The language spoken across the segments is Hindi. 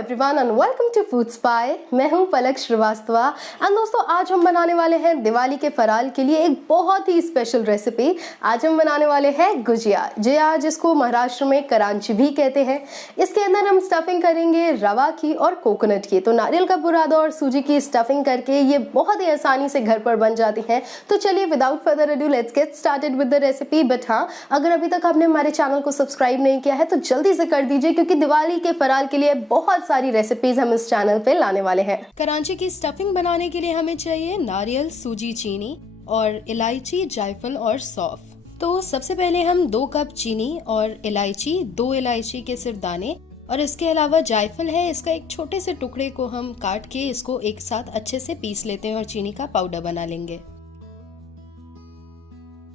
Everyone and welcome to food spy. मैं हूं पलक श्रीवास्तवा एंड दोस्तों आज हम बनाने वाले हैं दिवाली के फराल के लिए एक बहुत ही स्पेशल रेसिपी। आज हम बनाने वाले हैं गुजिया, जिसको महाराष्ट्र में करांची भी कहते हैं। इसके अंदर हम स्टफिंग करेंगे रवा की और कोकोनट की। तो नारियल का बुरादा और सूजी की स्टफिंग करके ये बहुत ही आसानी से घर पर बन जाती है। तो चलिए without further ado let's get started with the recipe. But हाँ, अगर अभी तक आपने हमारे चैनल को सब्सक्राइब नहीं किया है तो जल्दी से कर दीजिए, क्योंकि दिवाली के फराल के लिए बहुत सारी रेसिपीज हम इस चैनल पे लाने वाले हैं। करांची की स्टफिंग बनाने के लिए हमें चाहिए नारियल, सूजी, चीनी और इलायची, जायफल और सौंफ। तो सबसे पहले हम 2 कप चीनी और इलायची, 2 इलायची के सिर्फ दाने और इसके अलावा जायफल है, इसका एक छोटे से टुकड़े को हम काट के इसको एक साथ अच्छे से पीस लेते हैं और चीनी का पाउडर बना लेंगे।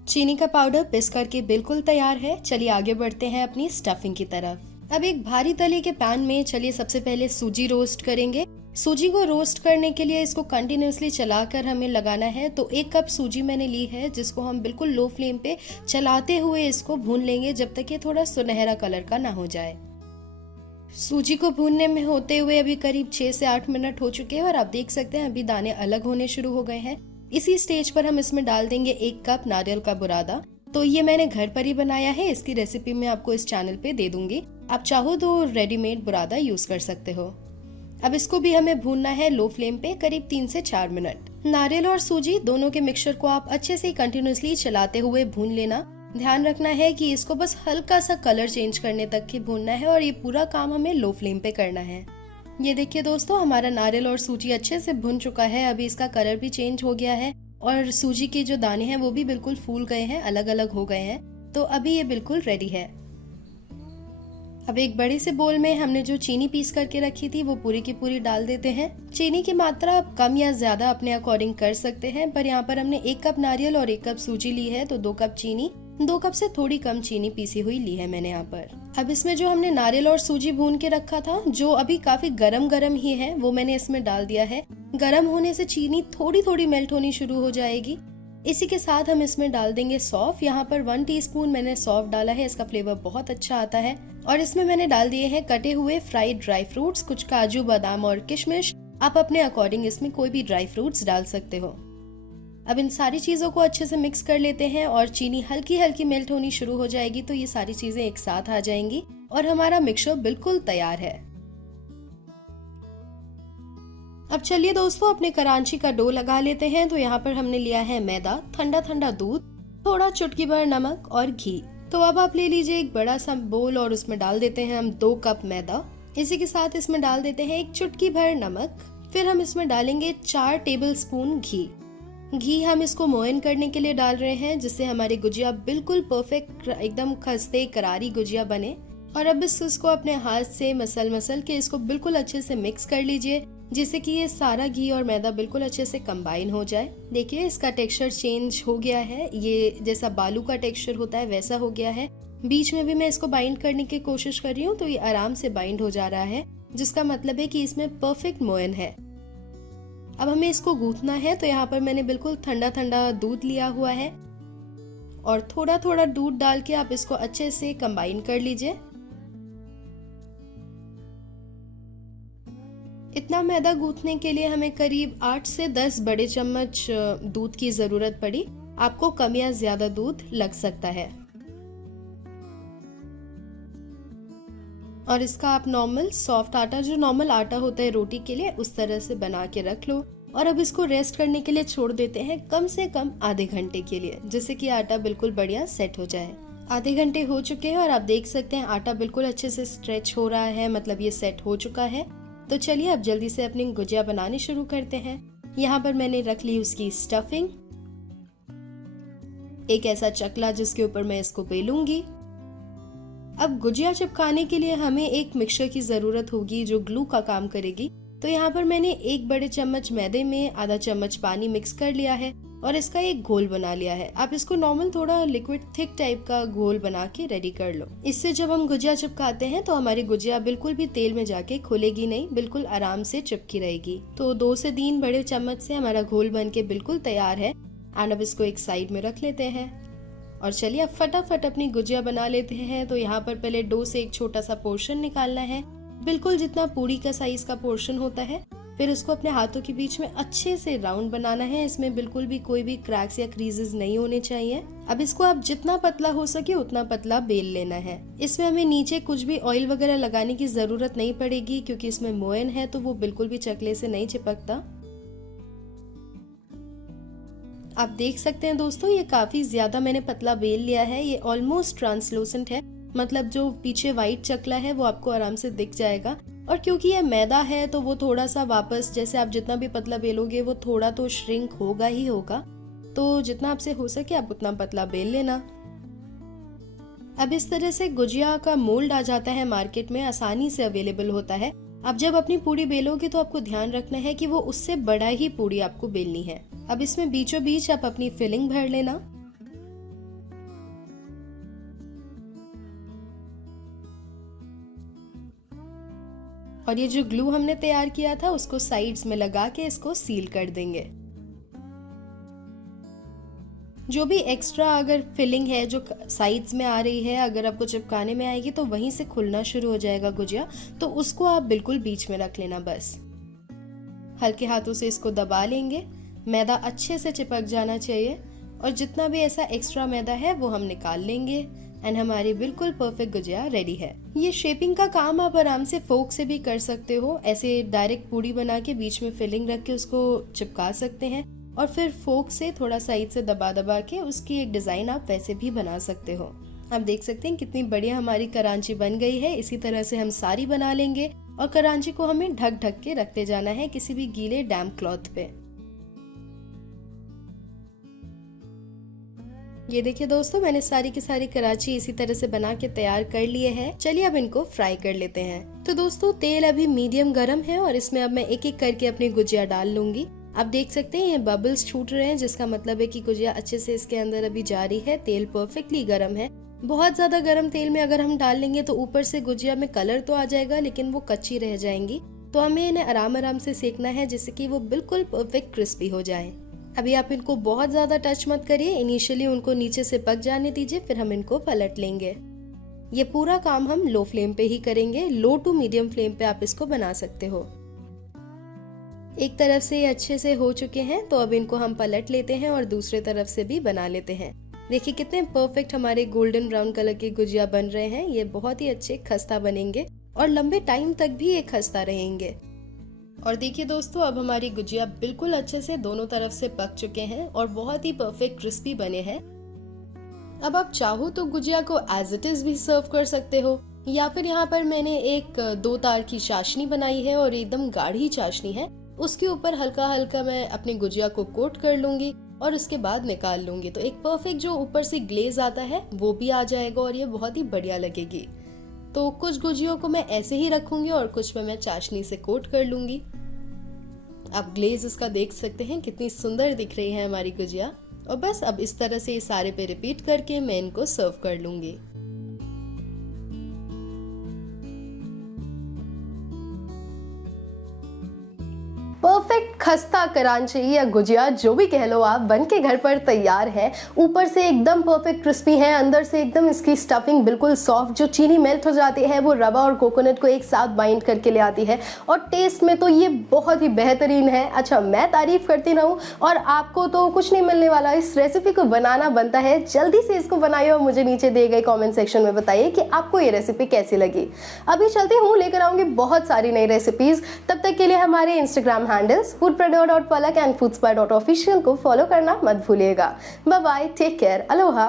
चीनी का पाउडर पिस करके बिल्कुल तैयार है। चलिए आगे बढ़ते हैं अपनी स्टफिंग की तरफ। अब एक भारी तले के पैन में चलिए सबसे पहले सूजी रोस्ट करेंगे। सूजी को रोस्ट करने के लिए इसको कंटिन्यूअसली चलाकर हमें लगाना है। तो 1 कप सूजी मैंने ली है, जिसको हम बिल्कुल लो फ्लेम पे चलाते हुए इसको भून लेंगे जब तक ये थोड़ा सुनहरा कलर का ना हो जाए। सूजी को भूनने में होते हुए अभी करीब 6 से 8 मिनट हो चुके हैं और आप देख सकते हैं अभी दाने अलग होने शुरू हो गए हैं। इसी स्टेज पर हम इसमें डाल देंगे 1 कप नारियल का बुरादा। तो ये मैंने घर पर ही बनाया है, इसकी रेसिपी मैं आपको इस चैनल पे दे दूंगी। आप चाहो तो रेडीमेड बुरादा यूज कर सकते हो। अब इसको भी हमें भूनना है लो फ्लेम पे करीब 3 से 4 मिनट। नारियल और सूजी दोनों के मिक्सचर को आप अच्छे से कंटिन्यूअसली चलाते हुए भून लेना। ध्यान रखना है कि इसको बस हल्का सा कलर चेंज करने तक ही भूनना है और ये पूरा काम हमें लो फ्लेम पे करना है। ये देखिए दोस्तों, हमारा नारियल और सूजी अच्छे से भुन चुका है। अभी इसका कलर भी चेंज हो गया है और सूजी के जो दाने हैं वो भी बिल्कुल फूल गए हैं, अलग अलग हो गए हैं। तो अभी ये बिल्कुल रेडी है। अब एक बड़े से बोल में हमने जो चीनी पीस करके रखी थी वो पूरी की पूरी डाल देते हैं। चीनी की मात्रा आप कम या ज्यादा अपने अकॉर्डिंग कर सकते हैं, पर यहाँ पर हमने 1 कप नारियल और 1 कप सूजी ली है, तो 2 कप चीनी, 2 कप से थोड़ी कम चीनी पीसी हुई ली है मैंने यहाँ पर। अब इसमें जो हमने नारियल और सूजी भून के रखा था, जो अभी काफी गरम गरम ही है, वो मैंने इसमें डाल दिया है। गरम होने से चीनी थोड़ी थोड़ी मेल्ट होनी शुरू हो जाएगी। इसी के साथ हम इसमें डाल देंगे सौंफ। यहाँ पर 1 टीस्पून मैंने सौंफ डाला है, इसका फ्लेवर बहुत अच्छा आता है। और इसमें मैंने डाल दिए हैं कटे हुए फ्राइड ड्राई फ्रूट्स, कुछ काजू, बादाम और किशमिश। आप अपने अकॉर्डिंग इसमें कोई भी ड्राई फ्रूट्स डाल सकते हो। अब इन सारी चीजों को अच्छे से मिक्स कर लेते हैं और चीनी हल्की हल्की मेल्ट होनी शुरू हो जाएगी तो ये सारी चीजें एक साथ आ जाएंगी और हमारा मिक्सचर बिल्कुल तैयार है। अब चलिए दोस्तों अपने करांची का डो लगा लेते हैं। तो यहाँ पर हमने लिया है मैदा, ठंडा ठंडा दूध, थोड़ा चुटकी भर नमक और घी। तो अब आप ले लीजिए एक बड़ा सा बोल और उसमें डाल देते हैं हम 2 कप मैदा। इसी के साथ इसमें डाल देते हैं 1 चुटकी भर नमक। फिर हम इसमें डालेंगे 4 टेबल स्पून घी। घी हम इसको मोयन करने के लिए डाल रहे हैं, जिससे हमारी गुजिया बिल्कुल परफेक्ट, एकदम खस्ते करारी गुजिया बने। और अब इसको अपने हाथ से मसल के इसको बिल्कुल अच्छे से मिक्स कर लीजिए, जिससे कि ये सारा घी और मैदा बिल्कुल अच्छे से कंबाइन हो जाए। देखिए इसका टेक्सचर चेंज हो गया है, ये जैसा बालू का टेक्सचर होता है वैसा हो गया है। बीच में भी मैं इसको बाइंड करने की कोशिश कर रही हूँ तो ये आराम से बाइंड हो जा रहा है, जिसका मतलब है कि इसमें परफेक्ट मोयन है। अब हमें इसको गूंथना है। तो यहाँ पर मैंने बिल्कुल ठंडा ठंडा दूध लिया हुआ है और थोड़ा थोड़ा दूध डाल के आप इसको अच्छे से कंबाइन कर लीजिए। इतना मैदा गूंथने के लिए हमें करीब 8 से 10 बड़े चम्मच दूध की जरूरत पड़ी। आपको कम या ज्यादा दूध लग सकता है। और इसका आप नॉर्मल सॉफ्ट आटा, जो नॉर्मल आटा होता है रोटी के लिए, उस तरह से बना के रख लो। और अब इसको रेस्ट करने के लिए छोड़ देते हैं कम से कम आधे घंटे के लिए, जिससे कि आटा बिल्कुल बढ़िया सेट हो जाए। आधे घंटे हो चुके हैं और आप देख सकते हैं आटा बिल्कुल अच्छे से स्ट्रेच हो रहा है, मतलब ये सेट हो चुका है। तो चलिए अब जल्दी से अपनी गुजिया बनानी शुरू करते हैं। यहाँ पर मैंने रख ली उसकी स्टफिंग, एक ऐसा चकला जिसके ऊपर मैं इसको बेलूंगी। अब गुजिया चिपकाने के लिए हमें एक मिक्सचर की जरूरत होगी जो ग्लू का काम करेगी। तो यहाँ पर मैंने 1 बड़े चम्मच मैदे में आधा चम्मच पानी मिक्स कर लिया है और इसका एक घोल बना लिया है। आप इसको नॉर्मल थोड़ा लिक्विड थिक टाइप का घोल बना के रेडी कर लो। इससे जब हम गुजिया चिपकाते हैं तो हमारी गुजिया बिल्कुल भी तेल में जाके खुलेगी नहीं, बिल्कुल आराम से चिपकी रहेगी। तो 2 से 3 बड़े चम्मच से हमारा घोल बन के बिल्कुल तैयार है। एंड अब इसको एक साइड में रख लेते हैं और चलिए अब फटाफट अपनी गुजिया बना लेते हैं। तो यहाँ पर पहले डो से एक छोटा सा पोर्शन निकालना है बिल्कुल जितना पूरी का साइज का पोर्शन होता है। फिर उसको अपने हाथों के बीच में अच्छे से राउंड बनाना है। इसमें बिल्कुल भी कोई भी क्रैक्स या क्रीजेस नहीं होने चाहिए। अब इसको आप जितना पतला हो सके उतना पतला बेल लेना है। इसमें हमें नीचे कुछ भी ऑयल वगैरह लगाने की जरूरत नहीं पड़ेगी, क्योंकि इसमें मोयन है तो वो बिल्कुल भी चकले से नहीं चिपकता। आप देख सकते हैं दोस्तों, ये काफी ज्यादा मैंने पतला बेल लिया है। ये ऑलमोस्ट ट्रांसलूसेंट है, मतलब जो पीछे व्हाइट चकला है वो आपको आराम से दिख जाएगा। और क्योंकि ये मैदा है तो वो थोड़ा सा वापस, जैसे आप जितना भी पतला बेलोगे वो थोड़ा तो श्रिंक होगा ही होगा। तो जितना आपसे हो सके आप उतना पतला बेल लेना। अब इस तरह से गुजिया का मोल्ड आ जाता है मार्केट में, आसानी से अवेलेबल होता है। अब जब अपनी पूड़ी बेलोगे तो आपको ध्यान रखना है कि वो उससे बड़ा ही पूड़ी आपको बेलनी है। अब इसमें बीचों बीच आप अपनी फिलिंग भर लेना। और ये जो ग्लू हमने तैयार किया था उसको साइड्स में लगा के इसको सील कर देंगे। जो भी एक्स्ट्रा अगर फिलिंग है जो साइड्स में आ रही है, अगर आपको चिपकाने में आएगी तो वहीं से खुलना शुरू हो जाएगा गुजिया, तो उसको आप बिल्कुल बीच में रख लेना। बस हल्के हाथों से इसको दबा लेंगे। मैदा अच्छे से चिपक जाना चाहिए और जितना भी ऐसा एक्स्ट्रा मैदा है वो हम निकाल लेंगे। एंड हमारी बिल्कुल परफेक्ट गुजिया रेडी है। ये शेपिंग का काम आप आराम से फोक से भी कर सकते हो। ऐसे डायरेक्ट पूड़ी बना के बीच में फिलिंग रख के उसको चिपका सकते हैं और फिर फोक से थोड़ा साइड से दबा दबा के उसकी एक डिजाइन आप वैसे भी बना सकते हो। आप देख सकते हैं कितनी बढ़िया हमारी करांची बन गई है। इसी तरह से हम सारी बना लेंगे और करांची को हमें ढक ढक के रखते जाना है किसी भी गीले डैम्प क्लॉथ पे। ये देखिए दोस्तों, मैंने सारी की सारी करांची इसी तरह से बना के तैयार कर लिए हैं। चलिए अब इनको फ्राई कर लेते हैं। तो दोस्तों तेल अभी मीडियम गरम है और इसमें अब मैं एक एक करके अपनी गुजिया डाल लूंगी। आप देख सकते हैं ये बबल्स छूट रहे हैं, जिसका मतलब है कि गुजिया अच्छे से इसके अंदर अभी जा रही है। तेल परफेक्टली गरम है। बहुत ज्यादा गरम तेल में अगर हम डाल लेंगे तो ऊपर से गुजिया में कलर तो आ जाएगा लेकिन वो कच्ची रह जाएंगी। तो हमें इन्हें आराम आराम से सेकना है जिससे कि वो बिल्कुल परफेक्ट क्रिस्पी हो जाए। अभी आप इनको बहुत ज्यादा टच मत करिए, इनिशियली उनको नीचे से पक जाने दीजिए, फिर हम इनको पलट लेंगे। ये पूरा काम हम लो फ्लेम पे ही करेंगे। लो टू मीडियम फ्लेम पे आप इसको बना सकते हो। एक तरफ से ये अच्छे से हो चुके हैं तो अब इनको हम पलट लेते हैं और दूसरे तरफ से भी बना लेते हैं। देखिए कितने परफेक्ट हमारे गोल्डन ब्राउन कलर के गुजिया बन रहे हैं। ये बहुत ही अच्छे खस्ता बनेंगे और लंबे टाइम तक भी ये खस्ता रहेंगे। और देखिए दोस्तों, अब हमारी गुजिया बिल्कुल अच्छे से दोनों तरफ से पक चुके हैं और बहुत ही परफेक्ट क्रिस्पी बने हैं। अब आप चाहो तो गुजिया को एज इट इज भी सर्व कर सकते हो, या फिर यहाँ पर मैंने एक 2 तार की चाशनी बनाई है और एकदम गाढ़ी चाशनी है, उसके ऊपर हल्का हल्का मैं अपनी गुजिया को कोट कर लूंगी और उसके बाद निकाल लूंगी। तो एक परफेक्ट जो ऊपर से ग्लेज आता है वो भी आ जाएगा और ये बहुत ही बढ़िया लगेगी। तो कुछ गुजियों को मैं ऐसे ही रखूंगी और कुछ में मैं चाशनी से कोट कर लूंगी। आप ग्लेज इसका देख सकते हैं कितनी सुंदर दिख रही है हमारी गुजिया। और बस अब इस तरह से इस सारे पे रिपीट करके मैं इनको सर्व कर लूंगी। परफेक्ट खस्ता करांची या गुजिया जो भी कह लो आप, बन के घर पर तैयार है। ऊपर से एकदम परफेक्ट क्रिस्पी है, अंदर से एकदम इसकी स्टफिंग बिल्कुल सॉफ्ट, जो चीनी मेल्ट हो जाती है वो रवा और कोकोनट को एक साथ बाइंड करके ले आती है। और टेस्ट में तो ये बहुत ही बेहतरीन है। अच्छा, मैं तारीफ करती रहूं और आपको तो कुछ नहीं मिलने वाला। इस रेसिपी को बनाना बनता है, जल्दी से इसको बनाइए और मुझे नीचे दिए गए कॉमेंट सेक्शन में बताइए कि आपको ये रेसिपी कैसी लगी। अभी चलती हूँ, लेकर आऊंगी बहुत सारी नई रेसिपीज। तब तक के लिए हमारे Instagram handles foodpreneur.palak and foodspy.official को फॉलो करना मत भूलिएगा। Bye bye, take care, Aloha.